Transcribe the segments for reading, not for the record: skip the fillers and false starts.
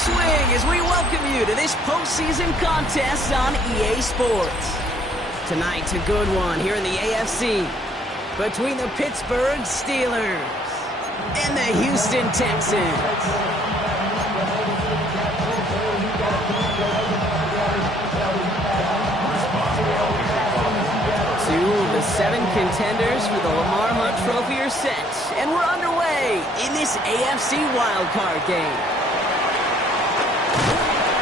swing as we welcome you to this postseason contest on EA Sports. Tonight's a good one here in the AFC between the Pittsburgh Steelers and the Houston Texans. Two of the 7 contenders for the Lamar Hunt Trophy are set, and we're underway in this AFC wildcard game.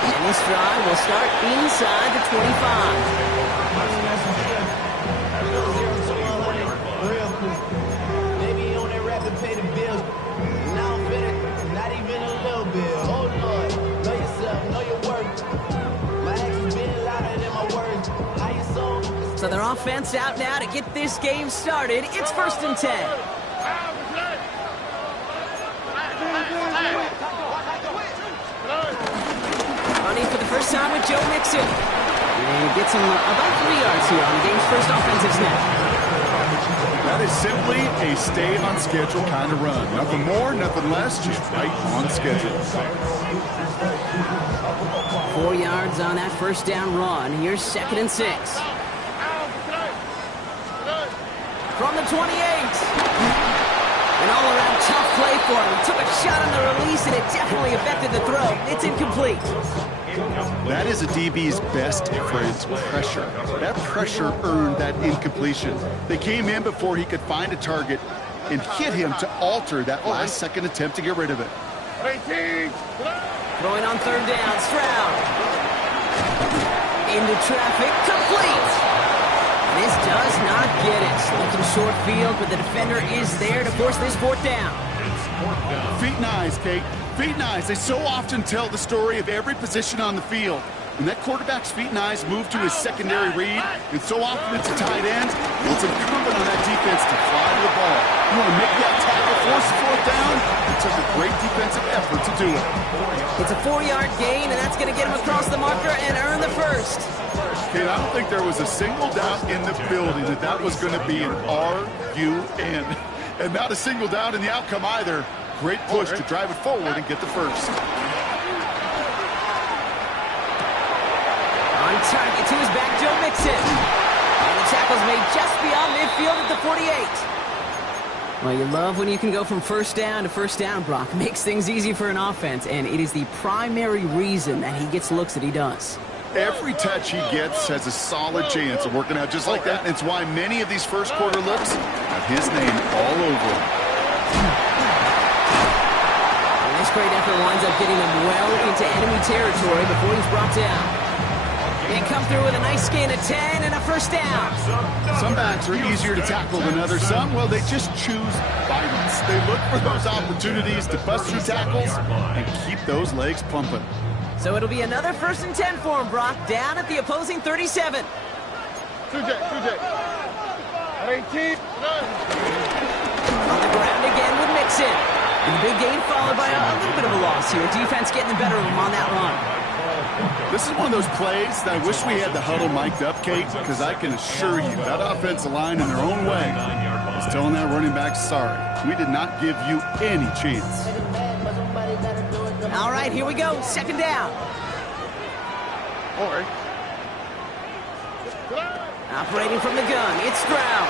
And this drive will start inside the 25. Maybe on that rapid pay the bills. Now I'm finished, not even a little bit. Oh Lord, know yourself, know your worth. My actions being louder than my words. How you soul? So their offense out now to get this game started. It's 1st and 10. Running for the first time with Joe Mixon. And he gets him about 3 yards here on the game's first offensive snap. That is simply a stay-on-schedule kind of run. Nothing more, nothing less, just right on schedule. 4 yards on that first down run. Here's 2nd and 6. From the 28. An all-around tough play for him. He took a shot on the release, and it definitely affected the throw. It's incomplete. That is a DB's best phrase, pressure. That pressure earned that incompletion. They came in before he could find a target and hit him to alter that last-second attempt to get rid of it. Throwing on 3rd down, Stroud. Into traffic, complete. This does not get it. Looking short field, but the defender is there to force this 4th down. Feet and eyes, Kate. Feet and eyes. They so often tell the story of every position on the field. When that quarterback's feet and eyes move to his secondary read, and so often it's a tight end, well, it's incumbent on that defense to fly to the ball. You want to make that tackle, force the 4th down? It took a great defensive effort to do it. It's a 4-yard gain, and that's going to get him across the marker and earn the first. Kate, I don't think there was a single doubt in the building that that was going to be an RUN. And not a single doubt in the outcome either. Great push to drive it forward and get the first. On target to his back, Joe Mixon. And the tackle's made just beyond midfield at the 48. Well, you love when you can go from first down to first down, Brock. Makes things easy for an offense, and it is the primary reason that he gets looks that he does. Every touch he gets has a solid chance of working out just like that. And it's why many of these first quarter looks have his name all over them. And this great effort winds up getting him well into enemy territory before he's brought down. They come through with a nice gain of 10 and a first down. Some backs are easier to tackle than others. Some, well, they just choose violence. They look for those opportunities to bust through tackles and keep those legs pumping. So it'll be another 1st and 10 for him, Brock, down at the opposing 37. 2J. At 18. On the ground again with Mixon. And the big gain followed by a little bit of a loss here. Defense getting the better of him on that run. This is one of those plays that I wish we had the huddle mic'd up, Kate, because I can assure you that offensive line in their own way is telling that running back, sorry, we did not give you any chance. All right, here we go. 2nd down. Operating from the gun, it's Stroud.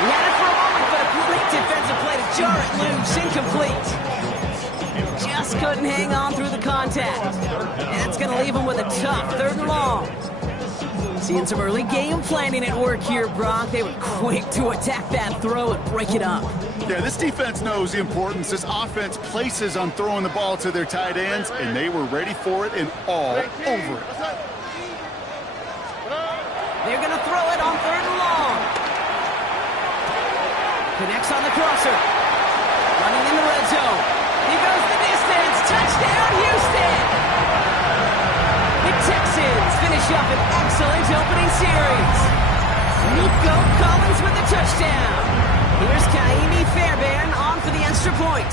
He had it for a moment, but a great defensive play to jar it loose. Incomplete. Just couldn't hang on through the contact. And that's going to leave him with a tough 3rd and long. Seeing some early game planning at work here, Brock. They were quick to attack that throw and break it up. Yeah, this defense knows the importance this offense places on throwing the ball to their tight ends, and they were ready for it and all over it. They're going to throw it on 3rd and long. Connects on the crosser. Running in the red zone. He goes the distance. Touchdown, Houston! The Texans finish up an excellent opening series. Nico Collins with the touchdown. Here's Kaimi Fairbairn on for the extra point.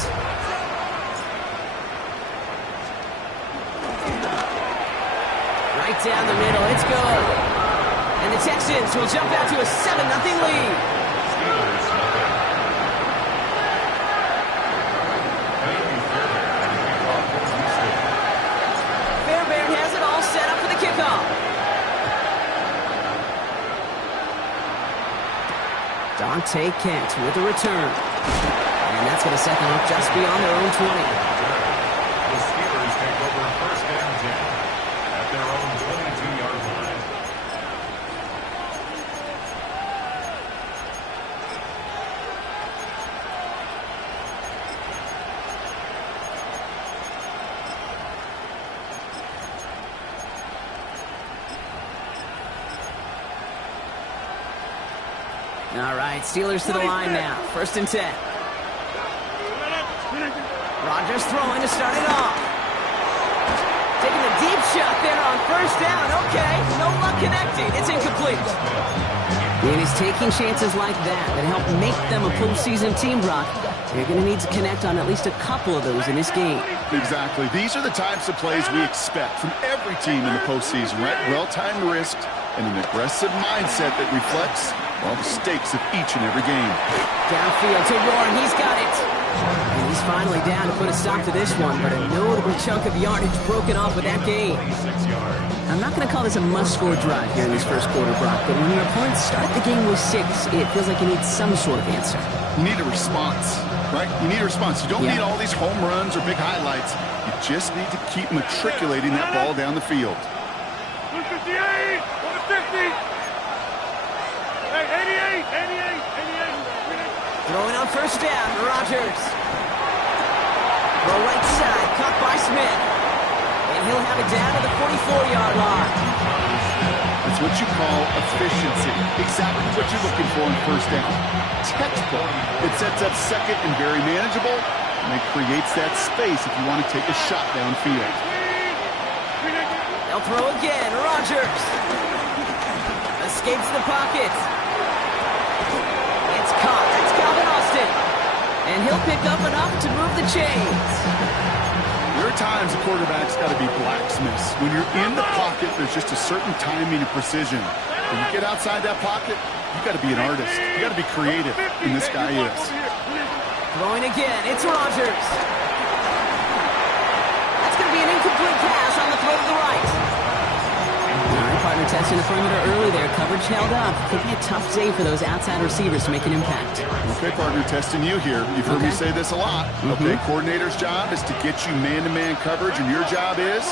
Right down the middle, it's good. And the Texans will jump out to a 7-0 lead. take Kent with a return. And that's going to set them up just beyond their own 20. The Steelers take over first and 10 at their own 22-yard line. All right, Steelers to the line now. First and 10. Rodgers throwing to start it off. Taking a deep shot there on first down. Okay, no luck connecting. It's incomplete. And he's taking chances like that help make them a postseason team, Brock. They're going to need to connect on at least a couple of those in this game. Exactly. These are the types of plays we expect from every team in the postseason, right? Well-timed risk and an aggressive mindset that reflects, well, the stakes of each and every game. Downfield to Warren. He's got it. And he's finally down to put a stop to this one, but a notable chunk of yardage broken off with that game. I'm not going to call this a must-score drive here in this first quarter, Brock, but when your opponents start the game with 6, it feels like you need some sort of answer. You need a response, right? You need a response. You don't need all these home runs or big highlights. You just need to keep matriculating that ball down the field. 158, 150. Hey, 88. Throwing on first down, Rodgers. Throw right side, caught by Smith. And he'll have it down to the 44-yard line. That's what you call efficiency. Exactly what you're looking for in first down. Textbook. It sets up second and very manageable, and it creates that space if you want to take a shot downfield. They'll throw again, Rodgers. Escapes the pocket. It's caught. That's Calvin Austin. And he'll pick up enough to move the chains. There are times the quarterback's got to be blacksmiths. When you're in the pocket, there's just a certain timing and precision. When you get outside that pocket, you got to be an artist. You got to be creative, and this guy is. Throwing again. It's Rodgers. That's going to be an incomplete pass on the throw to the right. All right, partner testing the perimeter early there. Coverage held up. Could be a tough day for those outside receivers to make an impact. Okay, partner, testing you here. You've heard me say this a lot. Okay, coordinator's job is to get you man-to-man coverage, and your job is?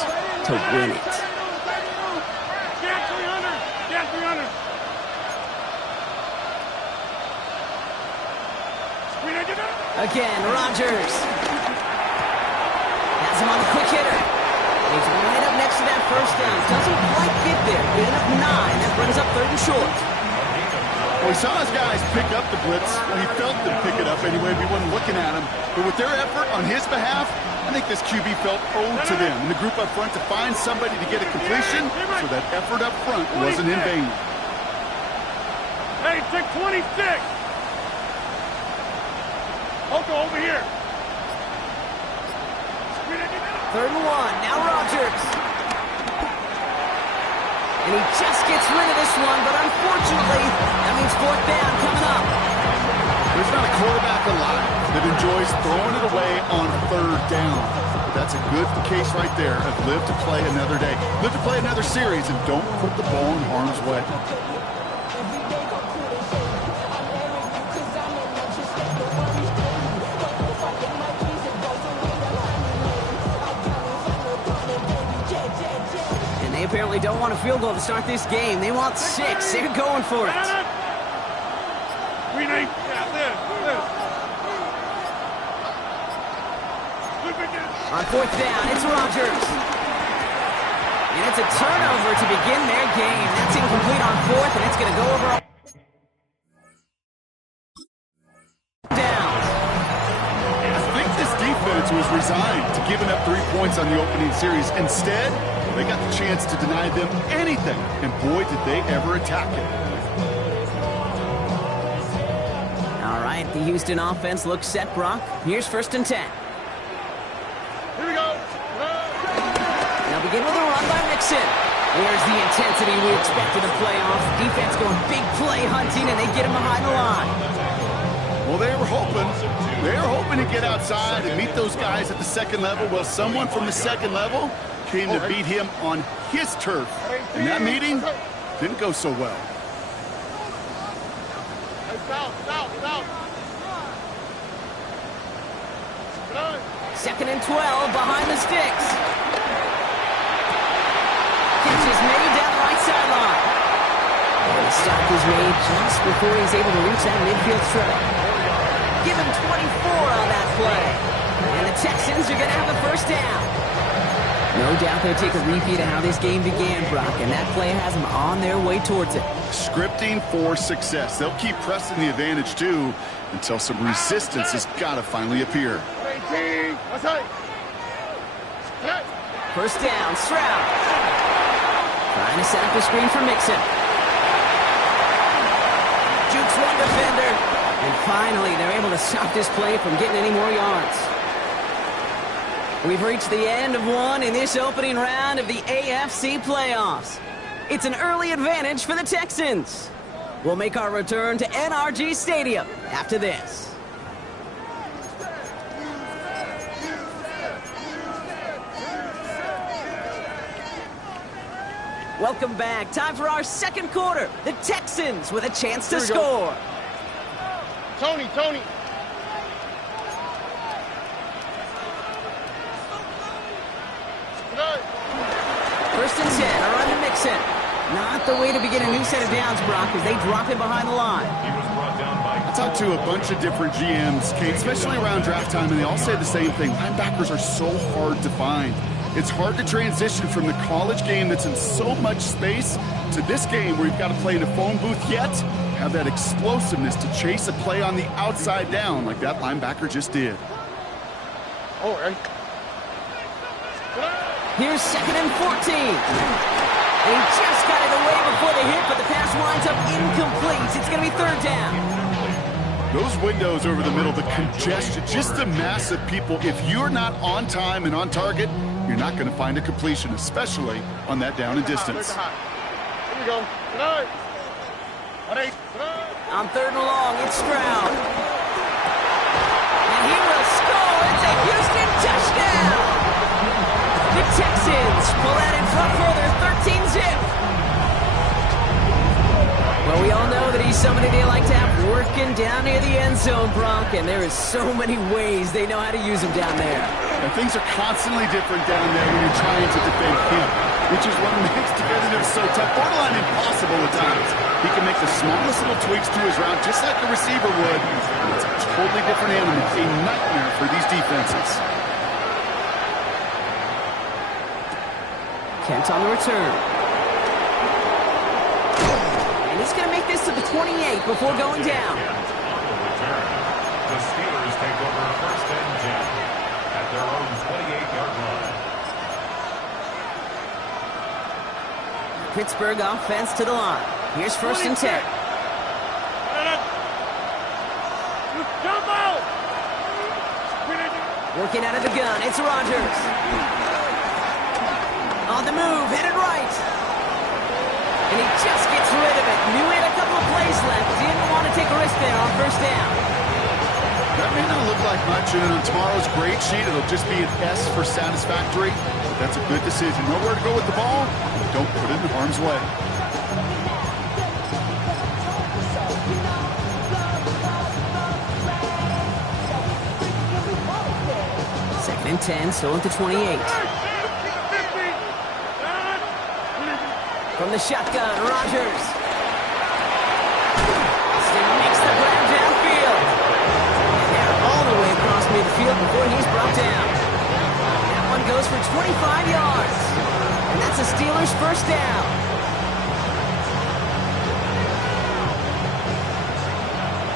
To win it. Get 300. Get 300. Again, Rodgers. Has him on the quick hitter. He's right up next to that first down. Doesn't quite get there. Good enough 9. That brings up 3rd and short. Well, he saw his guys pick up the blitz. Well, he felt them pick it up anyway. He wasn't looking at him. But with their effort on his behalf, I think this QB felt owed to them and the group up front to find somebody to get a completion, so that effort up front wasn't in vain. Hey, take 26. Oko over here. 3rd and 1. Now Rodgers. And he just gets rid of this one, but unfortunately, that means 4th down coming up. There's not a quarterback alive that enjoys throwing it away on 3rd down. But that's a good case right there of live to play another day. Live to play another series, and don't put the ball in harm's way. Apparently don't want a field goal to start this game. They want 6. They're going for it. On 4th down, it's Rodgers. And it's a turnover to begin their game. That's incomplete on 4th, and it's going to go over down. I think this defense was resigned to giving up 3 points on the opening series. Instead, they got the chance to deny them anything, and boy, did they ever attack it. All right, the Houston offense looks set, Brock. Here's 1st and 10. Here we go. They'll begin with a run by Mixon. There's the intensity we expected to play off. Defense going big play hunting, and they get him behind the line. Well, they were hoping to get outside and meet those guys at the 2nd level. Well, someone from the 2nd level came to beat him on his turf. And that meeting didn't go so well. South. Good. 2nd and 12 behind the sticks. Catch is made down the right sideline. And the stop is made just before he's able to reach that midfield strip. Give him 24 on that play. And the Texans are going to have a first down. No doubt they'll take a repeat of how this game began, Brock, and that play has them on their way towards it. Scripting for success. They'll keep pressing the advantage, too, until some resistance has got to finally appear. 18. First down, Stroud. Trying to set up a screen for Mixon. Jukes one defender. And finally, they're able to stop this play from getting any more yards. We've reached the end of one in this opening round of the AFC playoffs. It's an early advantage for the Texans. We'll make our return to NRG Stadium after this. Welcome back. Time for our second quarter. The Texans with a chance to score. Tony. First and 10, a run to Mixon. Not the way to begin a new set of downs, Brock, as they drop him behind the line. He was brought down by... I talked to a bunch of different GMs, Kate, especially around draft time, and they all say the same thing. Linebackers are so hard to find. It's hard to transition from the college game that's in so much space to this game where you've got to play in a phone booth, yet have that explosiveness to chase a play on the outside down like that linebacker just did. Oh, right. Here's 2nd and 14. He just got it away before the hit, but the pass winds up incomplete. It's going to be 3rd down. Those windows over the middle, the congestion, just the mass of people. If you're not on time and on target, you're not going to find a completion, especially on that down and distance. Here we go. Good. On 3rd and long, it's Stroud. And he will score. It's a Houston touchdown. The Texans pull out in front further, 13-zip. Well, we all know that he's somebody they like to have working down near the end zone, Brock, and there is so many ways they know how to use him down there. And things are constantly different down there when you're trying to defend him, which is what makes defending him so tough, borderline impossible at times. He can make the smallest little tweaks to his route, just like a receiver would. It's a totally different animal, a nightmare for these defenses. Kent on the return. And he's going to make this to the 28 before going down. On the return, the Steelers take over 1st and 10 at their own 28-yard line. Pittsburgh offense to the line. Here's 1st and 10. Jump out! Working out of the gun, it's Rodgers. On the move, headed right. And he just gets rid of it. Knew he had a couple of plays left. Didn't want to take a risk there on 1st down. That may not look like much, and on tomorrow's grade sheet, it'll just be an S for satisfactory. But that's a good decision. Nowhere to go with the ball. Don't put it in harm's way. Second and 10, still at the 28. From the shotgun, Rodgers. Still makes the grab downfield. And all the way across midfield before he's brought down. That one goes for 25 yards. And that's a Steelers' 1st down.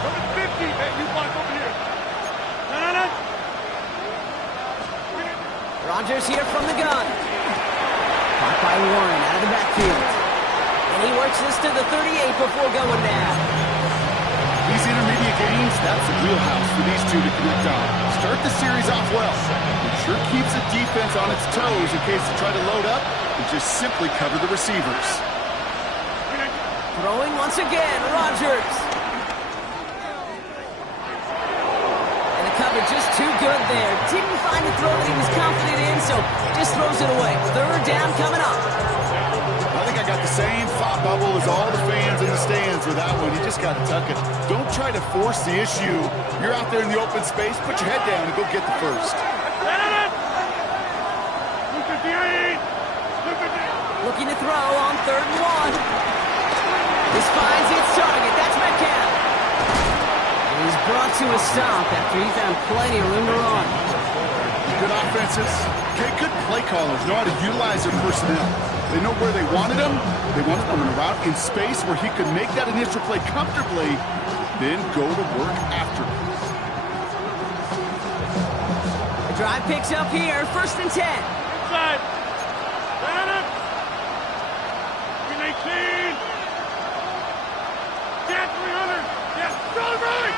Number 50. Hey, you block over here. No. Rodgers here from the gun. Caught by Warren out of the backfield. And he works this to the 38 before going down. These intermediate games, that's a wheelhouse for these two to connect on. Start the series off well. It sure keeps the defense on its toes in case they try to load up and just simply cover the receivers. Throwing once again, Rodgers. And the cover just too good there. Didn't find the throw that he was confident in, so just throws it away. 3rd down coming up. I think I got the same thought bubble as all the fans in the stands with that one. You just got to tuck it. Don't try to force the issue. You're out there in the open space. Put your head down and go get the first. Looking to throw on 3rd and 1. This finds its target. That's Metcalf. And he's brought to a stop after he found plenty of room to run. Good offenses. Okay, good play callers know how to utilize their personnel. They know where they wanted him. They wanted him in a route in space where he could make that initial play comfortably, then go to work after. The drive picks up here. 1st and 10. Inside. Stand up. 319. Get 300. Yes. Go right.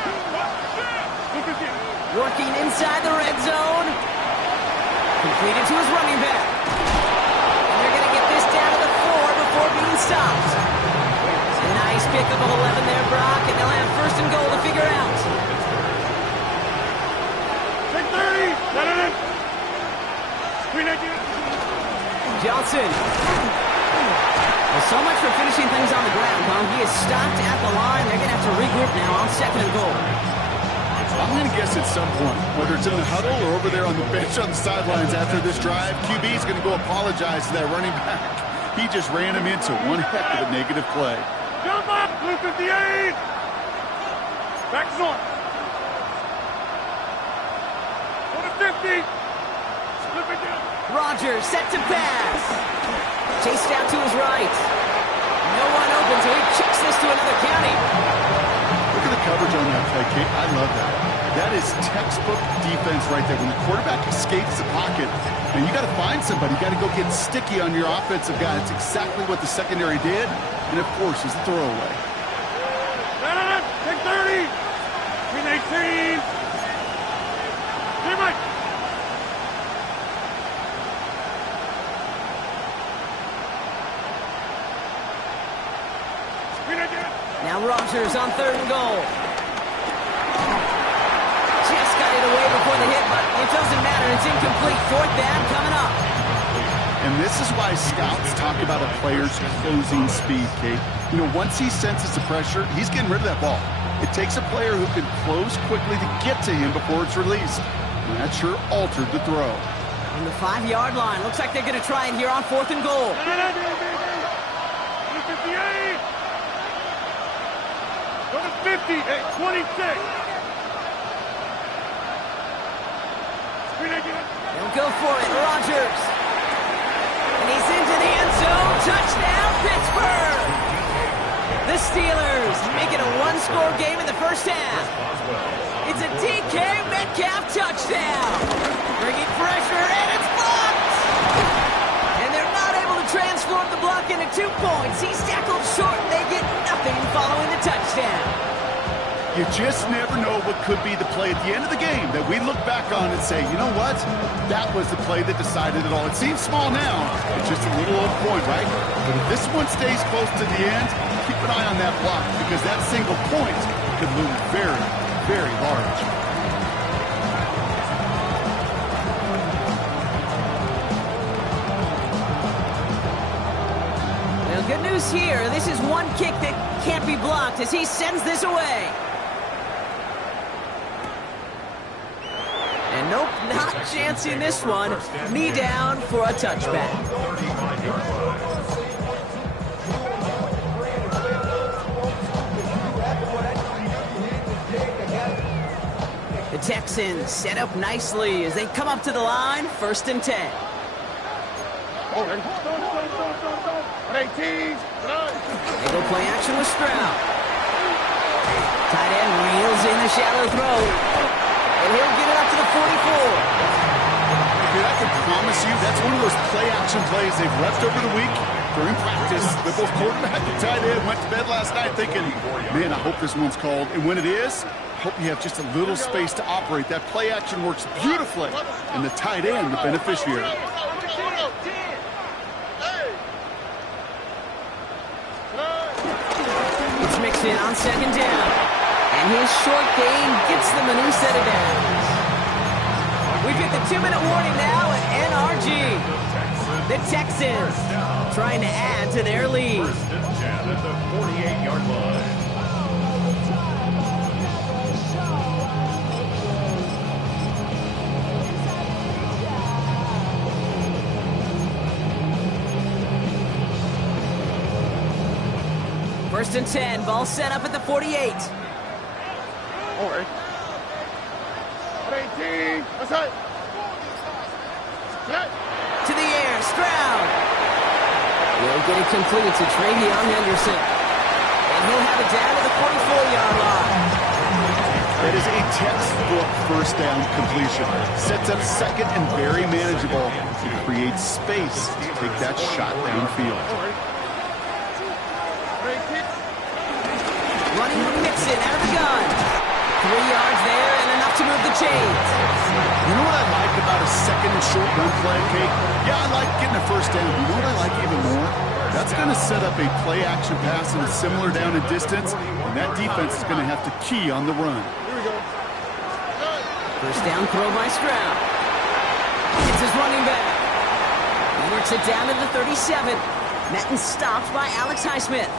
Look at this. Working inside the red zone. Completed to his running back. And they're going to get this down to the 4 before being stopped. It's a nice pickup of 11 there, Brock, and they'll have 1st and goal to figure out. Take 30. Let it in. 319. Johnson. Well, so much for finishing things on the ground, huh? He is stopped at the line. They're going to have to regroup now on 2nd and goal. I'm going to guess at some point, whether it's in the huddle or over there on the bench on the sidelines after this drive, QB is going to go apologize to that running back. He just ran him into one heck of a negative play. Jump up. Blue 58. Back north. Go to 50. Slip it down. Rogers set to pass. Chased out to his right. No one open, so he kicks this to another county. Look at the coverage on that play, Kate. I love that. That is textbook defense right there. When the quarterback escapes the pocket, and you got to find somebody. You got to go get sticky on your offensive guy. It's exactly what the secondary did, and of course, is the throwaway. Take 30. 319. Hey, Mike. Now Rogers on 3rd and goal. Just got it away before the hit, but it doesn't matter. It's incomplete. 4th down coming up. And this is why scouts talk about a player's closing speed, Kate. You know, once he senses the pressure, he's getting rid of that ball. It takes a player who can close quickly to get to him before it's released. And that sure altered the throw. On the 5-yard line. Looks like they're going to try it here on 4th and goal. 58. Go to 50. Hey, 26. They'll go for it. Rogers. And he's into the end zone. Touchdown, Pittsburgh. The Steelers make it a 1-score game in the 1st half. It's a DK Metcalf touchdown. Bringing pressure, and it's blocked. And they're not able to transform the block into 2 points. He's tackled short, and they get nothing following the touchdown. You just never know what could be the play at the end of the game that we look back on and say, you know what? That was the play that decided it all. It seems small now. It's just a little off point, right? But if this one stays close to the end, keep an eye on that block because that single point could loom very, very large. Well, good news here. This is one kick that can't be blocked as he sends this away. And nope, not chancing this one. Knee down for a touchback. The Texans set up nicely as they come up to the line. 1st and 10. They go play action with Stroud. Tight end reels in the shallow throw. And he'll get it up to the 44. Dude, I can promise you that's one of those play-action plays they've left over the week during practice. The both quarterback and tight end went to bed last night thinking, man, I hope this one's called. And when it is, I hope you have just a little space to operate. That play-action works beautifully, and the tight end, the beneficiary. It's mixed in on 2nd down. And his short gain gets them a new set of downs. We've hit the 2-minute warning now at NRG. The Texans trying to add to their lead. First and 10 at the 48-yard line. First and 10, ball set up at the 48. All right. 18. That's it. To the air, Stroud. He'll get it complete to Travion Henderson. And he'll have it down to the 44-yard line. That is a textbook first down completion. Sets up second and very manageable. It creates space to take that shot downfield. Running with Mixon out of the gun. 3 yards there and enough to move the chains. You know what I like about a second and short run play, Kate? Yeah, I like getting a first down. You know what I like even more? That's going to set up a play-action pass in a similar down and distance, and that defense is going to have to key on the run. Here we go. First down throw by Stroud. It's his running back. He works it down to the 37. Met and stopped by Alex Highsmith.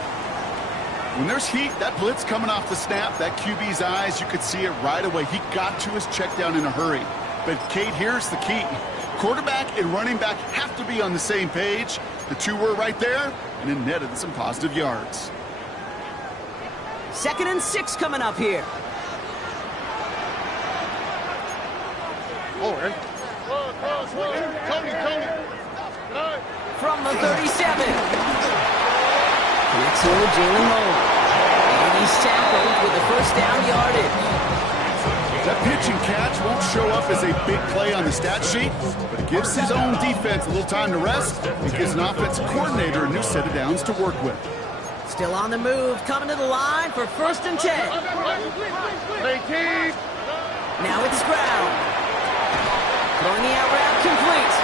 When there's heat, that blitz coming off the snap, that QB's eyes, you could see it right away. He got to his check down in a hurry. But, Kate, here's the key. Quarterback and running back have to be on the same page. The two were right there, and it netted some positive yards. 2nd and 6 coming up here. All right. Tony. From the 37. Next over Jalen Hall. And he's tackled with the first down yardage. That pitch and catch won't show up as a big play on the stat sheet, but it gives his own defense a little time to rest. It gives an offensive coordinator a new set of downs to work with. Still on the move, coming to the line for 1st and 10. 18. Now it's Stroud. Throwing the out route complete.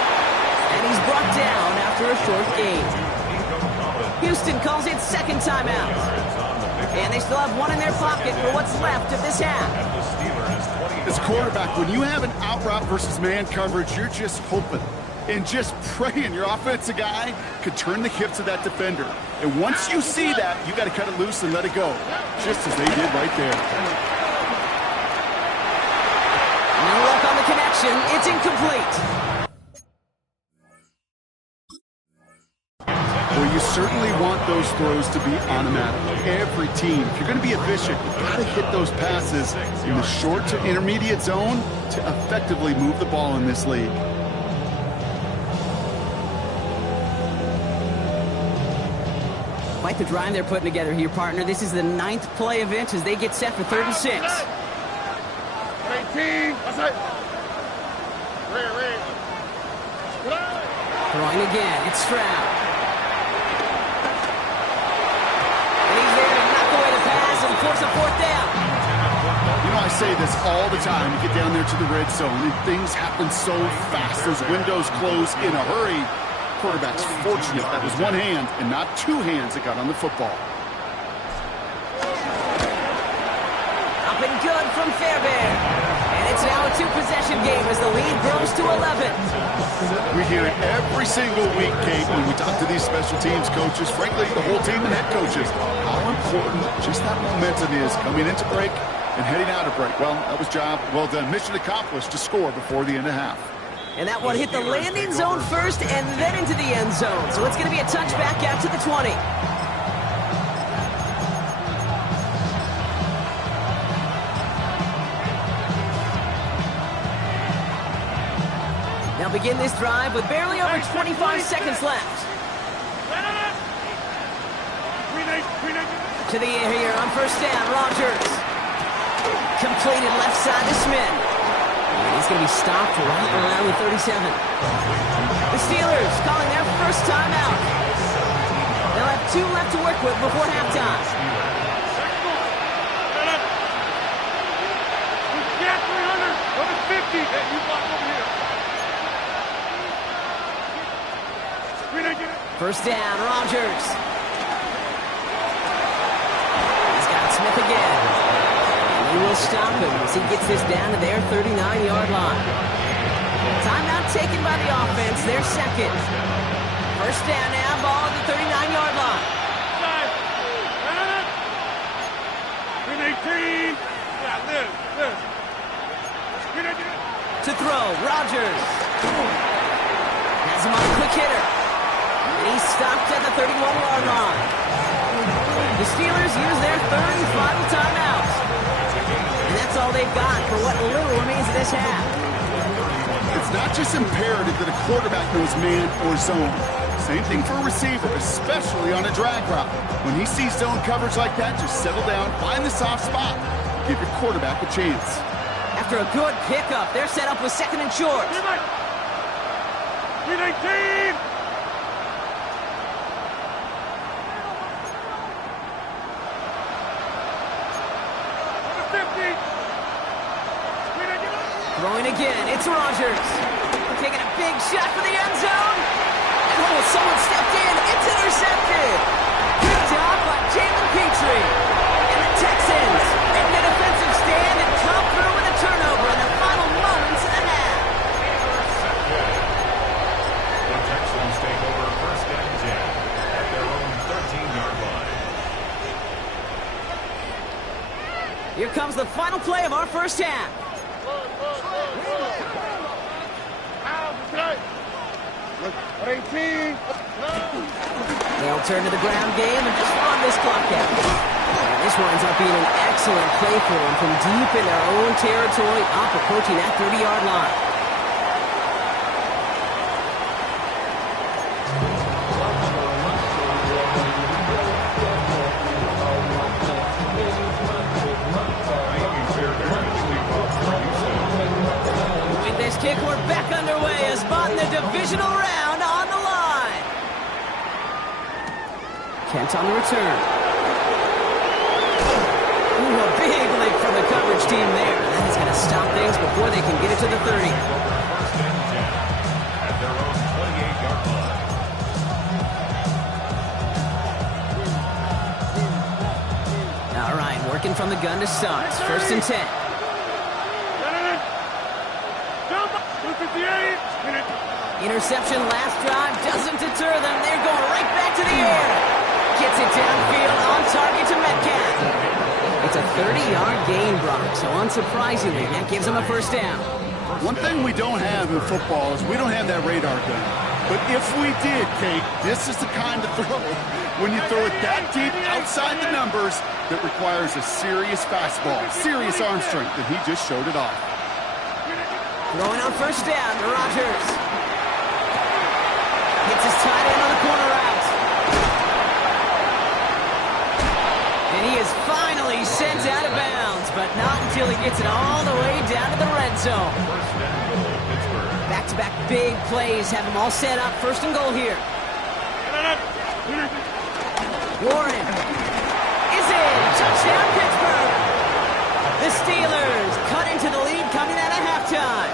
And he's brought down after a short gain. Houston calls it second timeout. And they still have one in their pocket for what's left of this half. As quarterback, when you have an out route versus man coverage, you're just hoping and just praying your offensive guy could turn the hips of that defender. And once you see that, you got to cut it loose and let it go, just as they did right there. No luck on the connection. It's incomplete. Well, you certainly want those throws to be automatic. Every team, if you're going to be efficient, you've got to hit those passes in the short to intermediate zone to effectively move the ball in this league. Quite the drive they're putting together here, partner. This is the 9th play event as they get set for 3rd and 6. 18. That's it. Red. Throwing again. It's Stroud. And he's there to knock away the pass and force a 4th down. You know, I say this all the time. You get down there to the red zone, and things happen so fast. Those windows close in a hurry. Quarterback's fortunate that was one hand and not two hands that got on the football. Up and good from Fairbairn. And it's now a 2-possession game as the lead grows to 11. We hear it every single week, Kate, when we talk to these special teams coaches, frankly, the whole team and head coaches, how important just that momentum is coming into break and heading out of break. Well, that was job well done. Mission accomplished to score before the end of half. And that one hit the landing zone first and then into the end zone. So it's going to be a touchback out to the 20. Now begin this drive with barely over 25 seconds left. To the air here on 1st down, Rodgers. Completed left side to Smith. And he's going to be stopped right around the 37. The Steelers calling their first timeout. They'll have 2 left to work with before halftime. Jack 300. Number 50. Hey, you block over here. 1st down, Rodgers. He's got Smith again. And he will stop him as he gets this down to their 39-yard line. Timeout taken by the offense, their second. First down now, ball at the 39-yard line. Side. Green 18. Yeah, live. To throw, Rodgers. Has him on a quick hitter. And he's stopped at the 31-yard line. The Steelers use their third and final timeout. And that's all they've got for what little remains of this half. It's not just imperative that a quarterback knows man or zone. Same thing for a receiver, especially on a drag route. When he sees zone coverage like that, just settle down, find the soft spot, give your quarterback a chance. After a good pickup, they're set up with second and short. Green 18. Throwing again, it's Rodgers. Taking a big shot for the end zone. And oh, someone stepped in. It's intercepted. Good job by Jalen Petrie. And the Texans make the defensive stand and come through with a turnover in the final moments of the half. The Texans take over first and 10 at their own 13-yard line. Here comes the final play of our first half. Look, 18. They'll turn to the ground game and just run this clock out. And this winds up being an excellent play for them from deep in their own territory, up approaching that 30-yard line. With this kick, we're back underway as spotting the divisional round on the line. Kent on the return. Ooh, a big leap from the coverage team there. That is going to stop things before they can get it to the 30. First and 10 at their own 28-yard line. All right, working from the gun to start. It's first and 10. Interception last drive doesn't deter them. They're going right back to the air. Gets it downfield on target to Metcalf. It's a 30-yard gain, Brock, so unsurprisingly, that gives them a first down. One thing we don't have in football is we don't have that radar gun. But if we did, Kate, this is the kind of throw, when you throw it that deep outside the numbers, that requires a serious fastball, serious arm strength, and he just showed it off. Throwing on first down to Rodgers. Gets his tight end on the corner route. And he is finally sent out of bounds, but not until he gets it all the way down to the red zone. First and goal, Pittsburgh. Back-to-back big plays have them all set up. First and goal here. Warren is in. Touchdown, Pittsburgh. The Steelers cut into the lead coming out of halftime.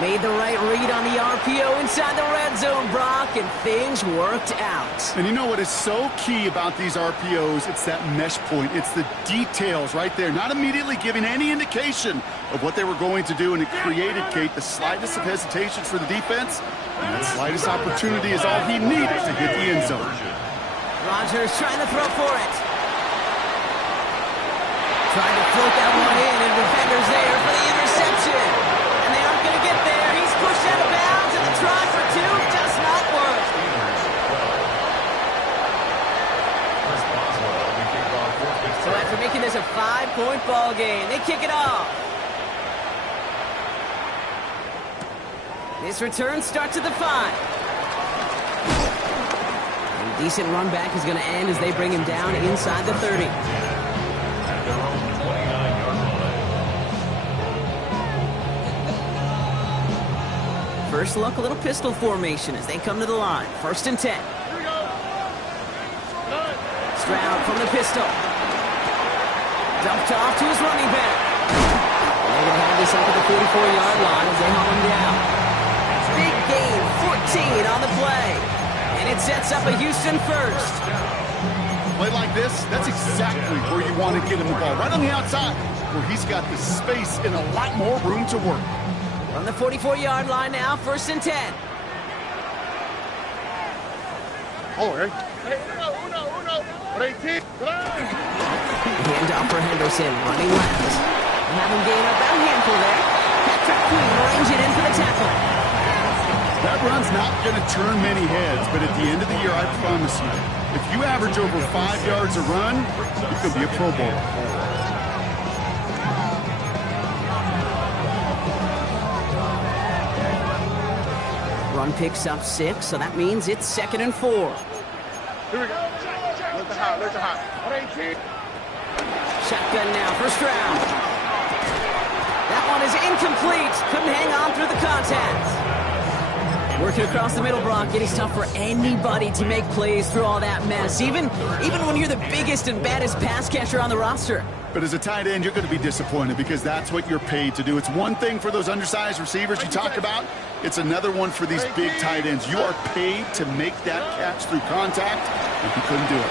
Made the right read on the RPO inside the red zone, Brock, and things worked out. And you know what is so key about these RPOs? It's that mesh point. It's the details right there, not immediately giving any indication of what they were going to do, and it created, Kate, the slightest of hesitations for the defense, and that slightest opportunity is all he needed to hit the end zone. Rodgers trying to throw for it. Trying to float that one in, and defenders there for the interception. And they aren't going to get there. He's pushed out of bounds, and the try for two does not work. So after making this a 5-point ball game, they kick it off. This return starts at the 5. And a decent run back is going to end as they bring him down inside the 30. At their own 29-yard line. First look, a little pistol formation as they come to the line. First and 10. Stroud from the pistol. Dumped off to his running back. And they're going to have this up at the 44-yard line as they haul him down. Big gain, 14 on the play. And it sets up a Houston first. Play like this, that's exactly where you want to get him the ball. Right on the outside, where he's got the space and a lot more room to work. From the 44-yard line now, first and 10. Oh, hey. Hey, uno. Por 18. Handoff for Henderson, running left. Have him gain up that handful there. Patrick Queen range it in for the tackle. That run's not going to turn many heads, but at the end of the year, I promise you, if you average over 5 yards a run, you could be a Pro Bowler. Run picks up 6, so that means it's 2nd and 4. Here we go. Let the hot. Por 18. Shotgun now, first round. That one is incomplete. Couldn't hang on through the contact. Working across the middle, Brock. It is tough for anybody to make plays through all that mess, even when you're the biggest and baddest pass catcher on the roster. But as a tight end, you're going to be disappointed because that's what you're paid to do. It's one thing for those undersized receivers you talk about. It's another one for these big tight ends. You are paid to make that catch through contact, and you couldn't do it.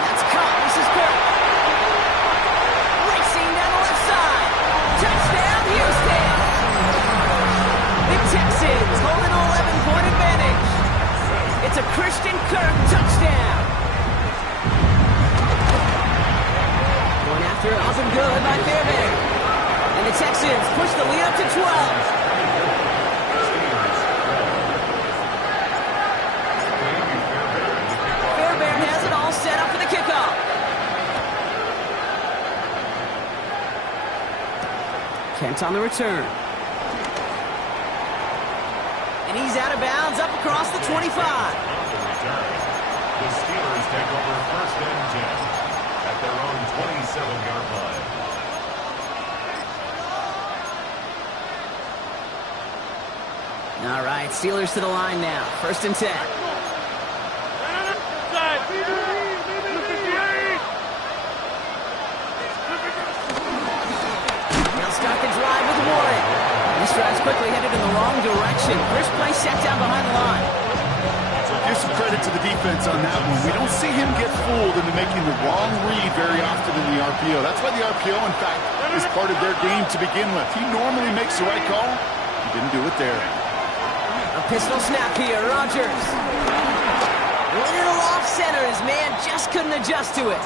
That's caught. This is good. Racing down the left side. Touchdown, Houston. The Texans hold an 11-point advantage. It's a Christian Kirk touchdown. Going after it, up and good by Fairbairn. And the Texans push the lead up to 12. Fairbairn has it all set up for the kickoff. Kent on the return. And he's out of bounds up across the 25. The Steelers take over 1st and 10 at their own 27-yard line. All right, Steelers to the line now. 1st and 10. They'll start the drive with Warren. This drive's quickly headed in the wrong direction. First play set down behind the line. So give some credit to the defense on that one. We don't see him get fooled into making the wrong read very often in the RPO. That's why the RPO, in fact, is part of their game to begin with. He normally makes the right call. He didn't do it there. A pistol snap here, Rodgers. Little off center, his man just couldn't adjust to it.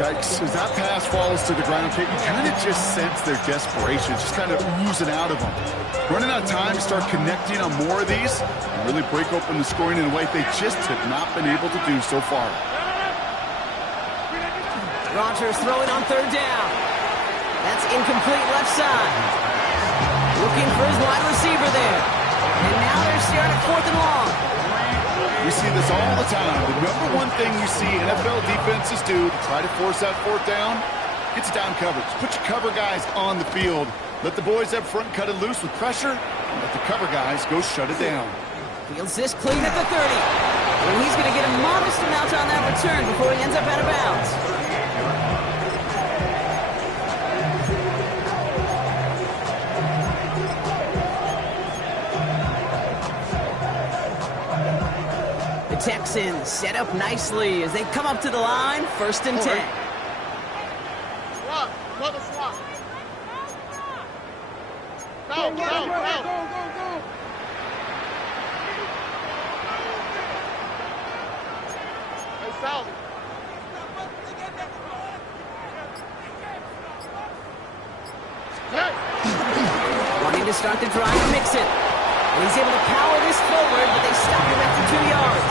Yikes, as that pass falls to the ground, Kate, you kind of just sense their desperation, just kind of oozing out of them. Running out of time to start connecting on more of these and really break open the scoring in a way they just have not been able to do so far. Rodgers throwing on 3rd down. That's incomplete left side. Looking for his wide receiver there. And now they're staring at 4th and long. We see this all the time. The number one thing you see NFL defenses do to try to force that 4th down, it's down coverage. Put your cover guys on the field. Let the boys up front cut it loose with pressure, and let the cover guys go shut it down. Fields this clean at the 30. And he's going to get a modest amount on that return before he ends up out of bounds. The Texans set up nicely as they come up to the line, 1st and 10. Swap. Another swap. Go. Hey, Sal. Wanting to start the drive to mix it. And he's able to power this forward, but they stop him after 2 yards.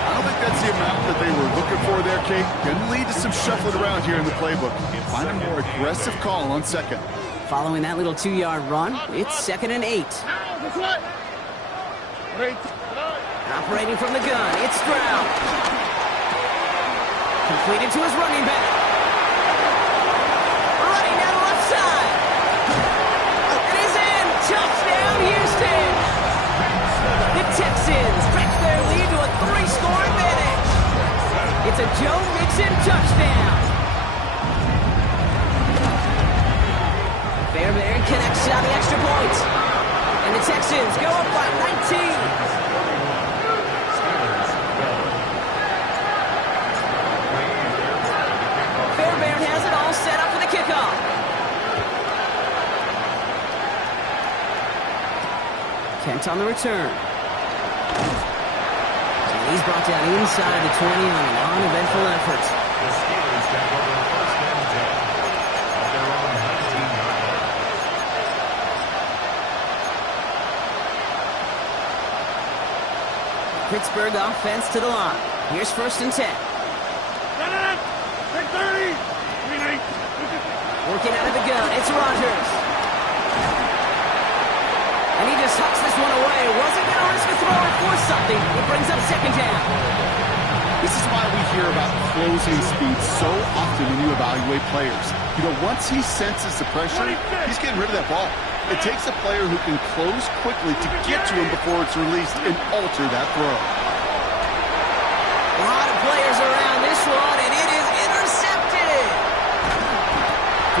I don't think that's the amount that they were looking for there, Kate. Going to lead to some shuffling around here in the playbook. Find a more aggressive call on 2nd. Following that little 2-yard run, it's 2nd and 8. Operating from the gun, it's Stroud. Completed to his running back. Running down the left side. It is in. Touchdown, Houston. The Texans stretch their lead to a 3-score advantage. It's a Joe Mixon touchdown. Fairbairn connects on the extra point. And the Texans go up by 19. Fairbairn has it all set up for the kickoff. Kent on the return. He's brought down inside the 20 on an uneventful effort. The Steelers take over first and 10 at their own 19-yard line. Pittsburgh offense to the line. Here's first and 10. Take 30. Working out of the gun, it's Rodgers. And he just hucks this one away. Wasn't going to risk a throw or force something. It brings up second down. This is why we hear about closing speed so often when you evaluate players. You know, once he senses the pressure, he's getting rid of that ball. It takes a player who can close quickly to get to him before it's released and alter that throw. A lot of players around this one, and it is intercepted.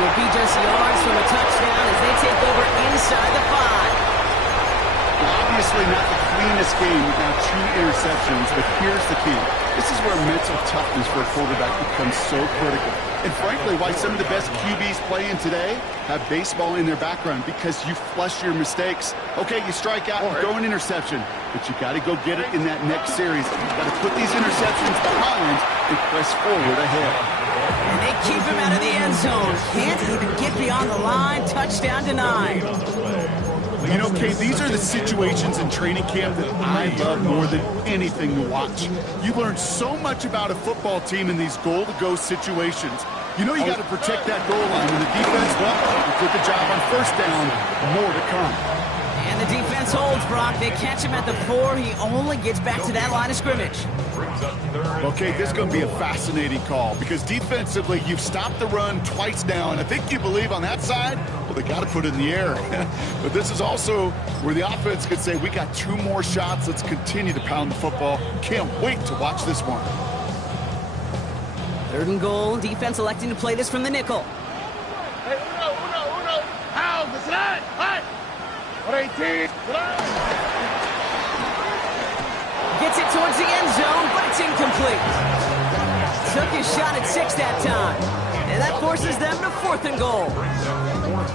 Will be just yards from a touchdown as they take over inside the 5. Obviously not the cleanest game with now 2 interceptions, but here's the key. This is where mental toughness for a quarterback becomes so critical. And frankly, why some of the best QBs playing today have baseball in their background, because you flush your mistakes. Okay, you strike out and throw an interception, but you got to go get it in that next series. You got to put these interceptions behind and press forward ahead. And they keep him out of the end zone. Can't even get beyond the line. Touchdown denied. You know, Kate, these are the situations in training camp that I love more than anything to watch. You learn so much about a football team in these goal-to-go situations. You know you got to protect that goal line, and the defense, well, you did the job on first down. More to come. And the defense holds, Brock. They catch him at the 4. He only gets back to that line of scrimmage. Okay, this is going to be a fascinating call because defensively, you've stopped the run twice now, and I think you believe on that side, well, they got to put it in the air. But this is also where the offense could say, we got 2 more shots. Let's continue to pound the football. Can't wait to watch this one. 3rd and goal. Defense electing to play this from the nickel. Hey, uno. How? The slide. Hi. 18. Gets it towards the end zone, but it's incomplete. Took his shot at 6 that time. And that forces them to 4th and goal.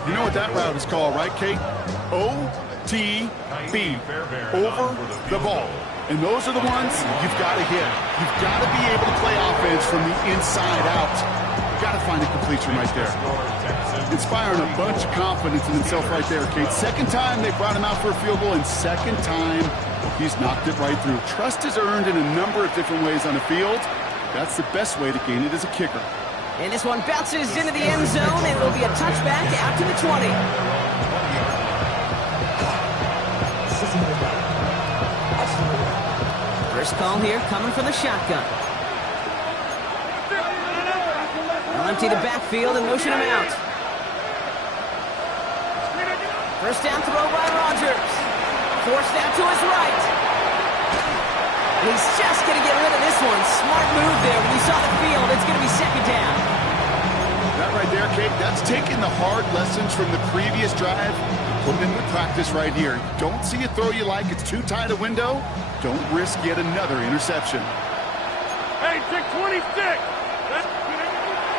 You know what that route is called, right, Kate? OTB, over the ball. And those are the ones you've got to hit. You've got to be able to play offense from the inside out. You've got to find a completion right there. Inspiring a bunch of confidence in himself right there, Kate. 2nd time they brought him out for a field goal, and 2nd time he's knocked it right through. Trust is earned in a number of different ways on the field. That's the best way to gain it as a kicker. And this one bounces into the end zone, and it will be a touchback out to the 20. First call here coming from the shotgun. They'll empty the backfield and motion him out. First down throw by Rodgers. Forced out to his right. And he's just going to get rid of this one. Smart move there. When you saw the field, it's going to be 2nd down. That right there, Kate, that's taking the hard lessons from the previous drive, put them into practice right here. Don't see a throw you like, it's too tight a window. Don't risk yet another interception. Hey, take 26.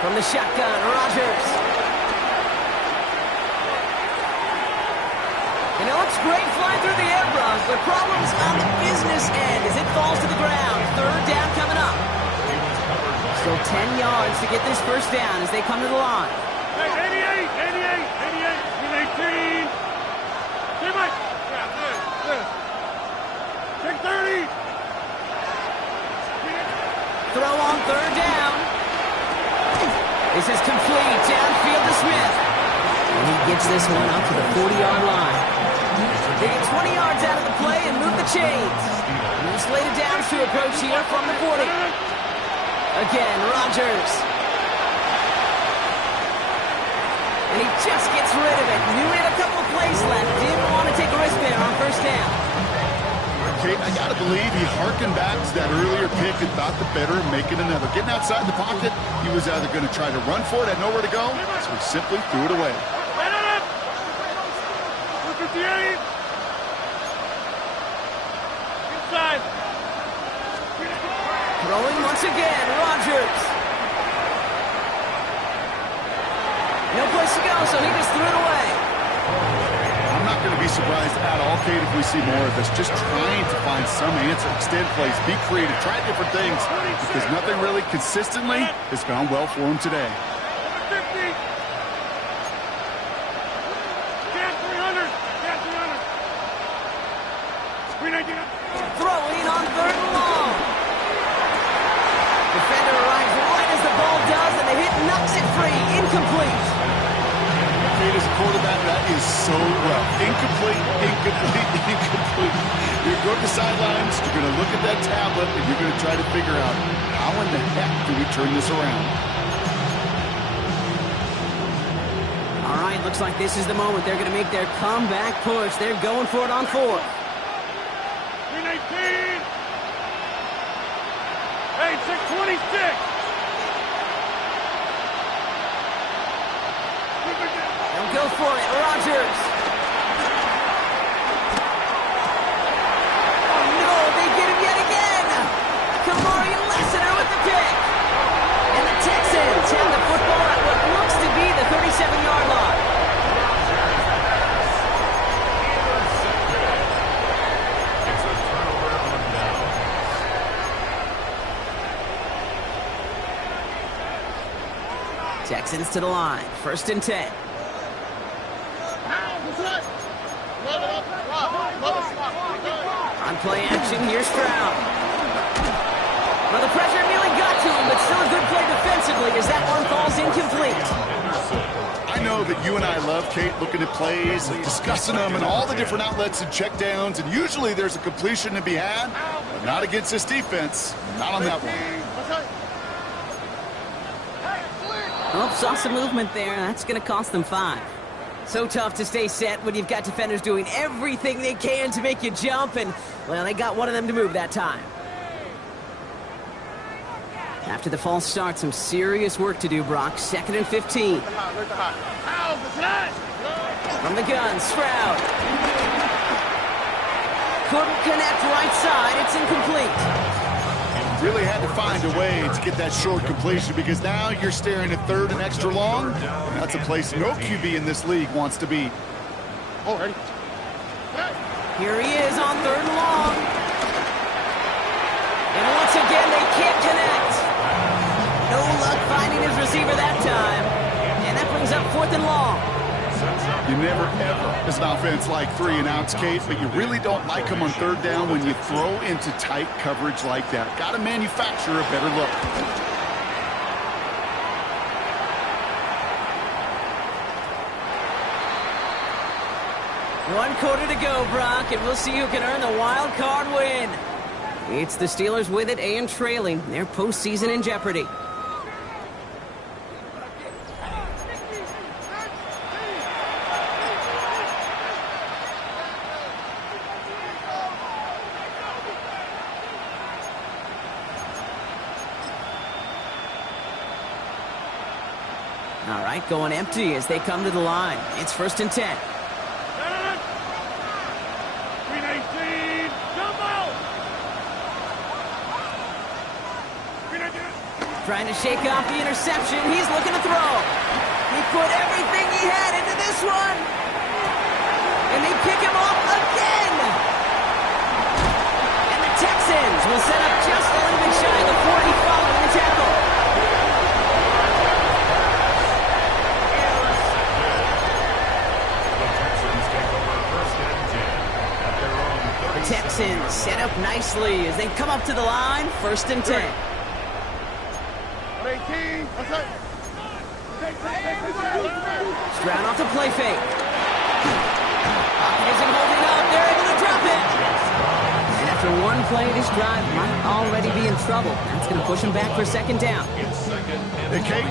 From the shotgun, Rodgers. You know, it's great flying through the air, Brock, but problems on the business end as it falls to the ground. 3rd down coming up. So 10 yards to get this first down as they come to the line. Hey, 88. 18. Stay back. Yeah. Take 30. Throw on 3rd down. This is complete. Downfield to Smith. And he gets this one up to the 40-yard line. They get 20 yards out of the play and move the chains. Moves laid down to approach here from the 40. Again, Rodgers. And he just gets rid of it. Knew he had a couple of plays left. Didn't want to take a risk there on first down. Kate, I got to believe he harkened back to that earlier pick and thought the better of making another. Getting outside the pocket, he was either going to try to run for it, had nowhere to go, so he simply threw it away. 58. Inside. Throwing once again, Rodgers. No place to go, so he just threw it away. I'm not going to be surprised at all, Kate, if we see more of this. Just trying to find some answer, extend plays, be creative, try different things, because nothing really consistently has gone well for him today. 50. Get 300. Get 300. Screen idea. Throwing on third and long. Defender arrives right as the ball does, and the hit knocks it free. Incomplete. Kate, as a quarterback, that is so rough. Incomplete, incomplete, incomplete. You're going to the sidelines, you're going to look at that tablet, and you're going to try to figure out how in the heck do we turn this around. All right, looks like this is the moment. They're going to make their comeback push. They're going for it on fourth. 319. Hey, 626. They'll go for it. Rodgers. Oh, no, they get him yet again. Kamari Lassiter with the pick. And the Texans have the football at what looks to be the 37-yard line. It's a turnover on down. Texans to the line. 1st and 10. On play action, here's Stroud. Well, the pressure nearly got to him, but still a good play defensively as that one falls incomplete. I know that you and I love, Kate, looking at plays and discussing them and all the different outlets and checkdowns, and usually there's a completion to be had, but not against this defense. Not on that one. Oh, saw some movement there. That's going to cost them 5. So tough to stay set when you've got defenders doing everything they can to make you jump, and, well, they got one of them to move that time. After the false start, some serious work to do, Brock. 2nd and 15. From the gun, Stroud. Couldn't connect right side. It's incomplete. Really had to find a way to get that short completion because now you're staring at 3rd and extra long. That's a place no QB in this league wants to be. Already. Here he is on 3rd and long. And once again, they can't connect. No luck finding his receiver that time. And that brings up 4th and long. You never, ever, as an offense, like 3 and outs, Kate, but you really don't like them on 3rd down when you throw into tight coverage like that. Got to manufacture a better look. One quarter to go, Brock, and we'll see who can earn the wild card win. It's the Steelers with it and trailing. Their postseason in jeopardy. All right, going empty as they come to the line. It's 1st and 10. 319. Jumbo. Trying to shake off the interception. He's looking to throw. He put everything he had into this one. And they pick him off again. And the Texans will set up just a little bit shy of the 40 following the tackle. Texans set up nicely as they come up to the line. 1st and 10. 18. Stroud off the play fake. Hopkins isn't holding up. They're able to drop it. And after one play, this drive might already be in trouble. That's going to push him back for 2nd down. Hey, Kate,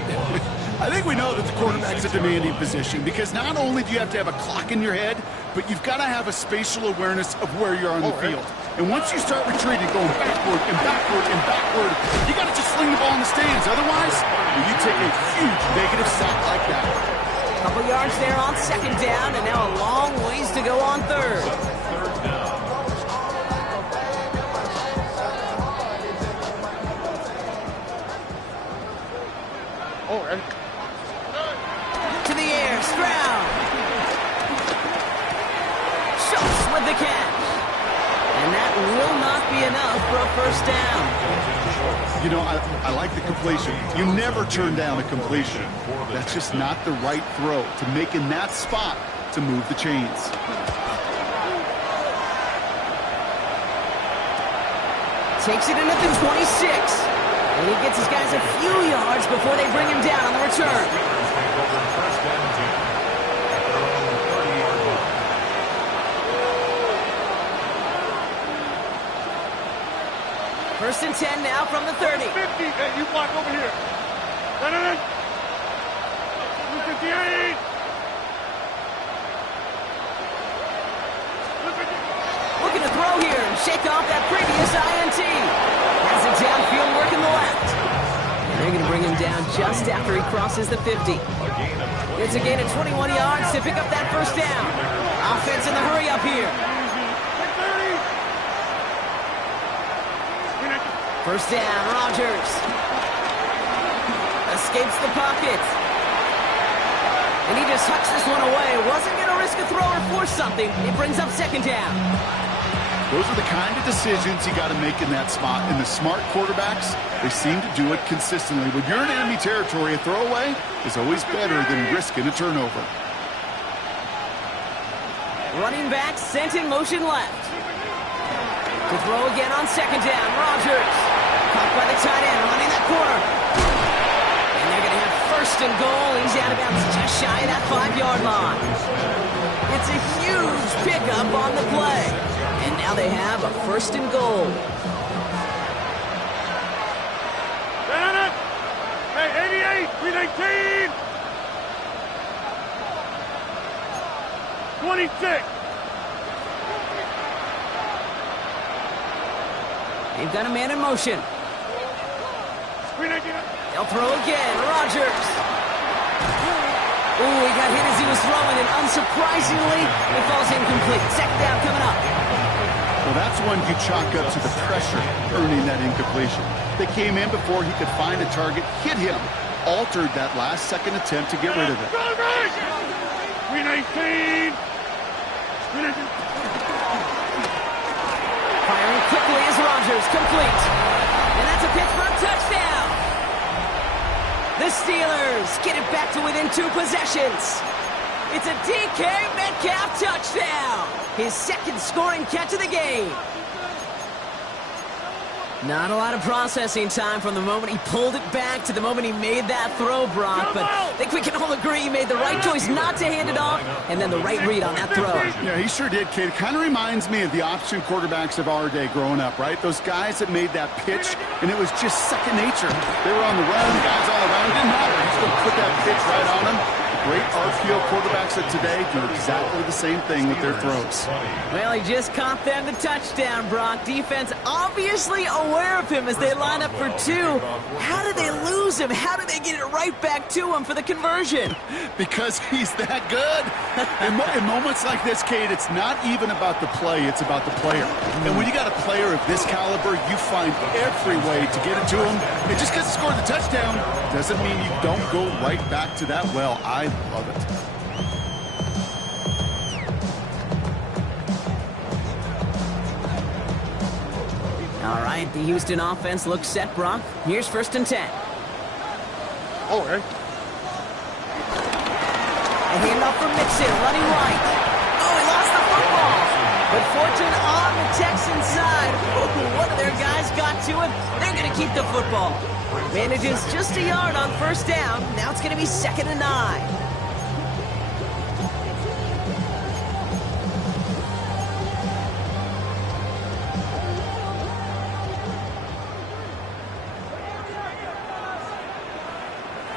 I think we know that the quarterback's a demanding position because not only do you have to have a clock in your head, but you've got to have a spatial awareness of where you are on the field. And once you start retreating, going backward and backward and backward, you got to just sling the ball in the stands. Otherwise, you take a huge negative sack like that. Couple yards there on 2nd down, and now a long ways to go on 3rd. To the air, Stroud. the catch. And that will not be enough for a first down. You know, I like the completion. You never turn down a completion. That's just not the right throw to make in that spot to move the chains. Takes it in at the 26. And he gets his guys a few yards before they bring him down on the return. First and 10 at their own 30-yard line. First and 10 now from the 30. 50. Hey, you block over here. No, no, no. 258. Looking to throw here and shake off that previous INT. Has it downfield working the left. And they're going to bring him down just after he crosses the 50. It's a gain of 21 yards to pick up that first down. Offense in the hurry up here. First down, Rodgers. Escapes the pocket. And he just hucks this one away. Wasn't going to risk a throw or force something. It brings up second down. Those are the kind of decisions you got to make in that spot. And the smart quarterbacks, they seem to do it consistently. When you're in enemy territory, a throwaway is always better than risking a turnover. Running back sent in motion left. To throw again on second down, Rodgers. Caught by the tight end, running that corner. And they're going to have first and goal. He's out of bounds just shy of that 5-yard line. It's a huge pickup on the play. And now they have a first and goal. Hey, 88, 319. 26. They've got a man in motion. They'll throw again. Rodgers. Ooh, he got hit as he was throwing, and unsurprisingly, it falls incomplete. Second down coming up. Well, that's one you chalk up to the pressure earning that incompletion. They came in before he could find a target, hit him, altered that last-second attempt to get rid of it. 319. Firing quickly is Rodgers, complete. And that's a Pittsburgh touchdown. The Steelers get it back to within 2 possessions. It's a DK Metcalf touchdown. His second scoring catch of the game. Not a lot of processing time from the moment he pulled it back to the moment he made that throw, Brock. But I think we can all agree he made the right choice not to hand it off, and then the right read on that throw. Yeah, he sure did, kid. It kind of reminds me of the option quarterbacks of our day growing up, right? Those guys that made that pitch, and it was just second nature. They were on the run, guys all around. It didn't matter. He's going to put that pitch right on him. Great RPO quarterbacks of today do exactly the same thing with their throws. Well, he just caught them the touchdown, Brock. Defense obviously aware of him as they line up for 2. How did they lose him? How did they get it right back to him for the conversion? Because he's that good. In moments like this, Kate, it's not even about the play, it's about the player. And when you got a player of this caliber, you find every way to get it to him. And just because he scored the touchdown doesn't mean you don't go right back to that well. I love it. All right, the Houston offense looks set, Brock. Here's first and 10. Oh, hey. A handoff from Mixon, running right. Oh, he lost the football. But fortune on the Texans side. Ooh, one of their guys got to him. They're going to keep the football. Manages just a yard on first down. Now it's going to be 2nd and 9.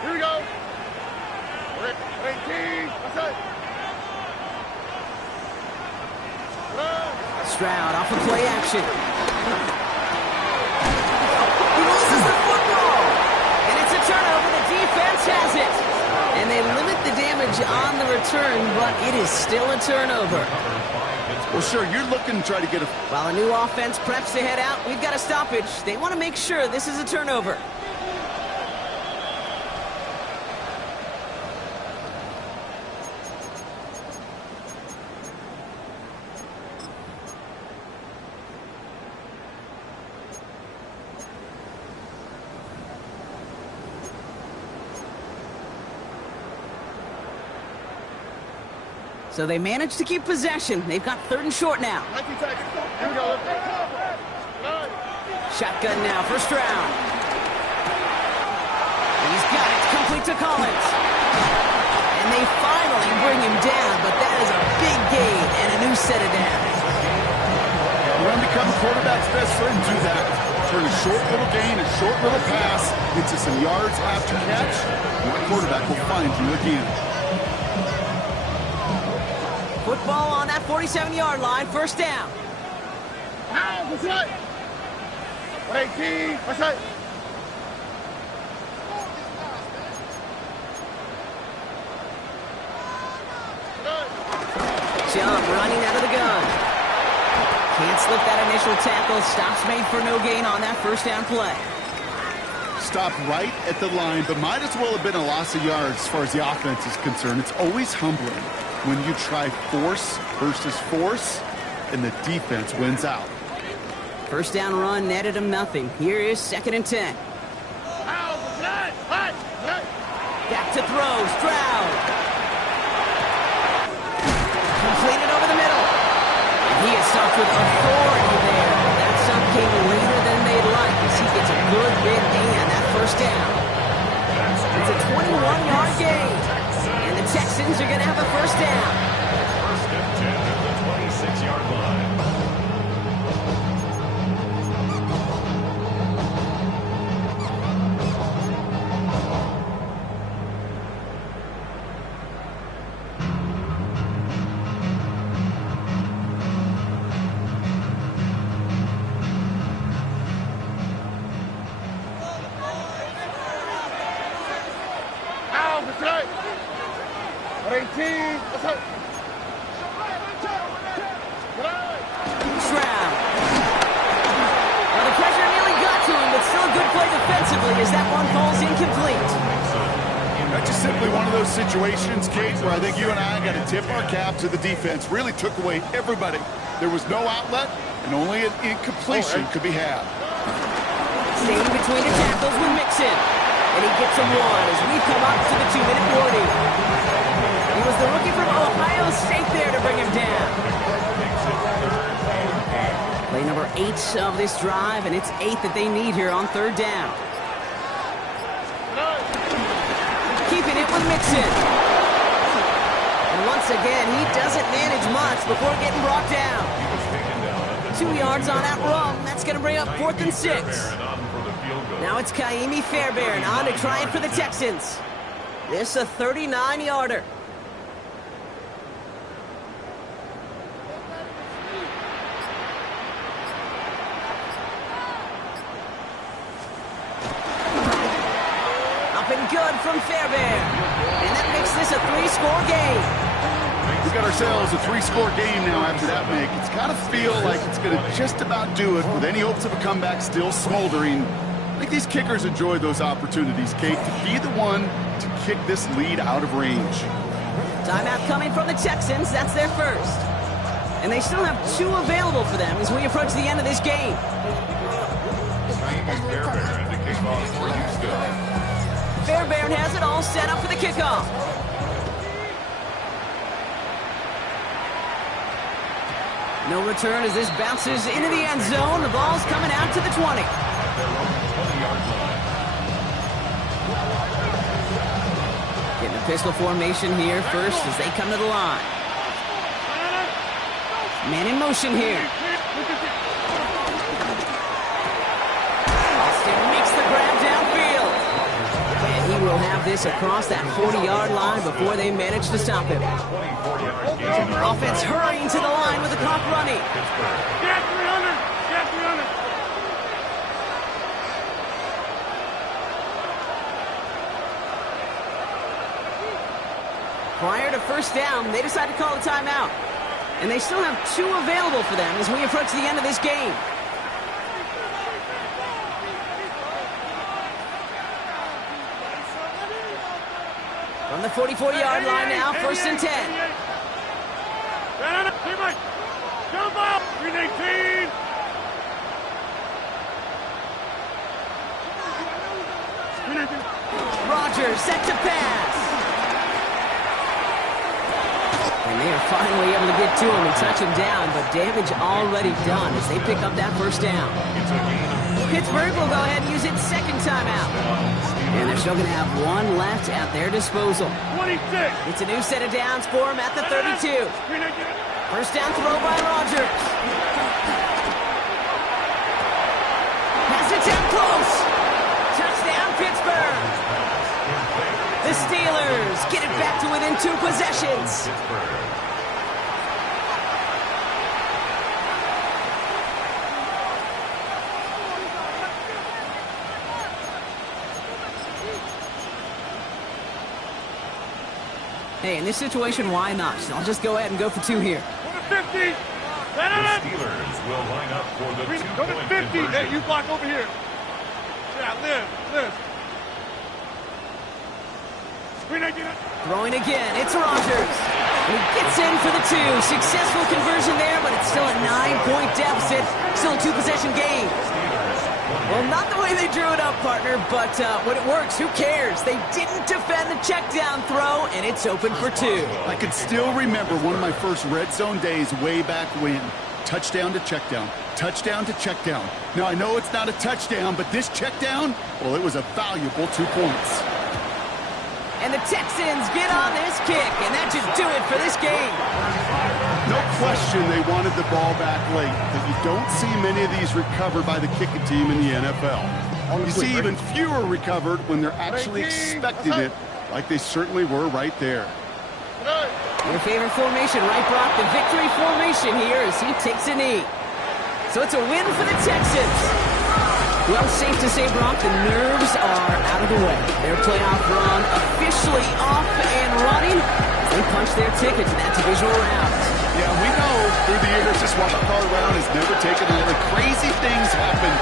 Here we go. 18. What's up? Stroud off of play action. He loses the football. And it's a turnover. The defense has it. And they limit the damage on the return, but it is still a turnover. Well, sure, you're looking to try to get a... While a new offense preps to head out, we've got a stoppage. They want to make sure this is a turnover. So they managed to keep possession. They've got 3rd and short now. 19 seconds. Here we go. Shotgun now, first round. He's got it, complete to Collins. And they finally bring him down, but that is a big gain and a new set of downs. Run become a quarterback's best friend, do that. Turn a short little gain, a short little pass into some yards after catch, and the quarterback will find you again. Football on that 47-yard line, first down. Now, that's right. 18, that's right. Jump running out of the gun. Can't slip that initial tackle. Stops made for no gain on that first down play. Stopped right at the line, but might as well have been a loss of yards as far as the offense is concerned. It's always humbling when you try force versus force, and the defense wins out. First down run netted him nothing. Here is 2nd and 10. Back to throw, Stroud. Completed over the middle. He is stopped with authority there. That stop came later than they'd like as he gets a good big gain on that first down. It's a 21-yard gain. And the Texans are going to have a first down. 1st and 10 at the 26-yard line. That's right. 18, that's right. Stroud. Well, the pressure nearly got to him, but still a good play defensively as that one falls incomplete. That's just simply one of those situations, Kate, where I think you and I got to tip our cap to the defense. Really took away everybody. There was no outlet, and only an incompletion could be had. Staying between the tackles with Mixon. And he gets him one as we come up to the 2-minute warning. He was the rookie from Ohio State there to bring him down. Play number 8 of this drive, and it's 8 that they need here on 3rd down. Keeping it with Mixon. And once again, he doesn't manage much before getting brought down. 2 yards on that run. That's going to bring up 4th and 6. Now it's Kaimi Fairbairn on to try it for the Texans. This a 39-yarder. Up and good from Fairbairn. And that makes this a 3-score game. We got ourselves a 3-score game now after that make. It's got to feel like it's going to just about do it with any hopes of a comeback still smoldering. I think these kickers enjoy those opportunities, Kate, to be the one to kick this lead out of range. Timeout coming from the Texans. That's their first. And they still have 2 available for them as we approach the end of this game. Fairbairn to kick off for Houston. Fairbairn has it all set up for the kickoff. No return as this bounces into the end zone. The ball's coming out to the 20. Getting a pistol formation here first as they come to the line. Man in motion here. Austin makes the grab downfield. And he will have this across that 40-yard line before they manage to stop him. Offense hurrying to the line with the clock running. Get 300! Get 300! Prior to first down, they decide to call a timeout. And they still have 2 available for them as we approach the end of this game. From the 44-yard line now, 1st and 10. Jump up! 318! Rodgers set to pass. And And they are finally able to get to him and touch him down, but damage already done as they pick up that first down. It's a gain of 3 Pittsburgh will go ahead and use its second timeout. And they're still going to have one left at their disposal. 26. It's a new set of downs for them at the 32. First down throw by Rodgers. Pass it down close. Touchdown, Pittsburgh. The Steelers get it back to within 2 possessions. Hey, in this situation, why not? So I'll just go ahead and go for 2 here. Go to 50. The Steelers will line up for the Go to 2-point 50. conversion. Hey, you block over here. Yeah, live. Screen again. Throwing again, it's Rodgers. He gets in for the 2. Successful conversion there, but it's still a 9-point deficit. Still a 2-possession game. Well, not the way they drew it up, partner, but when it works, who cares? They didn't defend the check down throw, and it's open for 2. I can still remember one of my first red zone days way back when. Touchdown to check down. Touchdown to check down. Now, I know it's not a touchdown, but this check down, well, it was a valuable 2 points. And the Texans get on this kick, and that should do it for this game. No question they wanted the ball back late, but you don't see many of these recovered by the kicking team in the NFL. You see even fewer recovered when they're actually expecting it, like they certainly were right there. Your favorite formation, right, Brock? The victory formation here as he takes a knee. So it's a win for the Texans. Well, safe to say, Brock, the nerves are out of the way. Their playoff run officially off and running. They punch their ticket to that divisional round. Yeah, we know through the years this wild card round has never taken away. Crazy things happen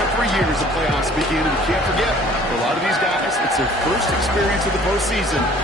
every year as the playoffs begin. And you can't forget, for a lot of these guys, it's their first experience of the postseason.